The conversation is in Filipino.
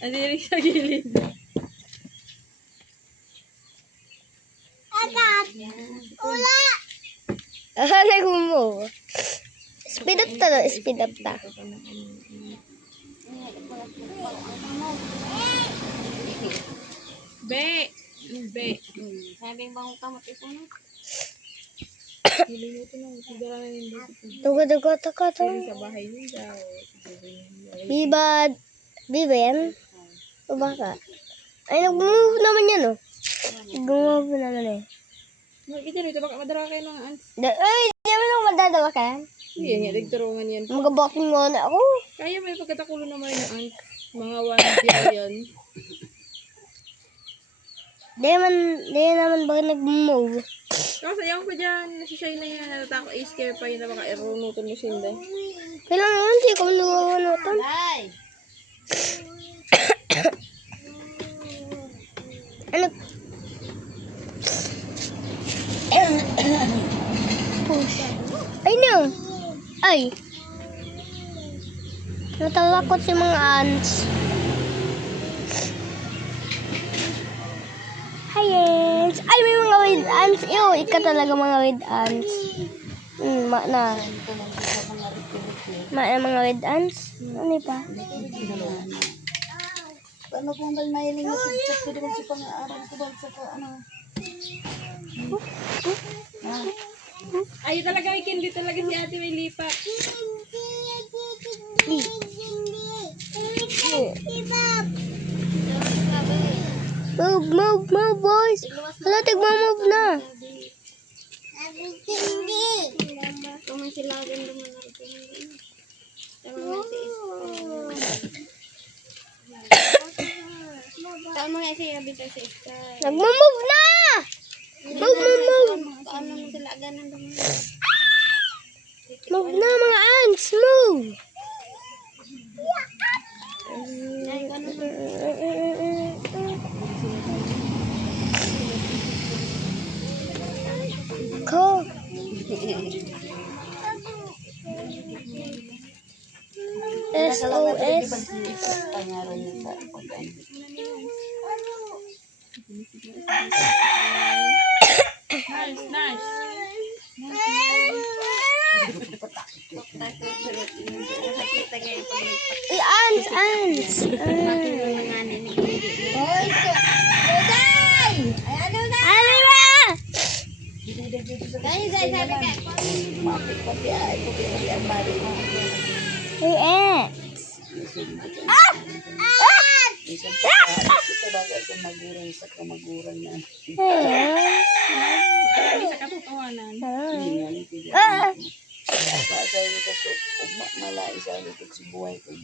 Nandiri sa gilid. Ula! Nagmo. Speed up ta, speed up ta. Be! Be! Sabi bang kamot ito na? Tugo. Sa bahay niya. Biba yan? O baka? Ay, nag-move naman yan, oh. Nag-move naman eh. Kita nito, baka madara kayo ng ants. Ay, di naman ako madadala ka. Iya nga, nagturungan yan. Mag-walking muna ako. Kaya may pagkatakulo naman yung ants. Mga 1 billion. Di naman ba nag-move? Kasayang ko dyan. Nasishay na yan. Natatako, scare pa yun na baka irunutan mo sinda. Kailangan naman, di ko nag-unutan. Ano? Push. Ay, no. Ay. Natalakot si mga ants. Hi, ants. Ay, may mga red ants. Ew, ika talaga mga red ants. Ma mga red ants. Ano pa? Ano kung mahiling na subject ko doon sa pang-aaral ko doon sa ano? Ay, talaga ikindi talaga si ate may lipa. Move, boys. Hala, tigma-move na. Kung sila rin naman saan mo nga siya bitaw sa sky? Nagma-move na! Move. Paano mo sila ganan naman? Move na, mga ants. Move. Ay, ganun. Go. SOS. Pangalan niya sa pag-ano. Nice. Nakita kayo pag Ants. Hoy! Day! Ay, ano na? Ano ba? Dahil sabi ka. Hey, ants. Ito bagay kung maguran sa kamaguran na. Marami sa katotohanan. Pasay ko sa ugma malay sa likod si buhay ko.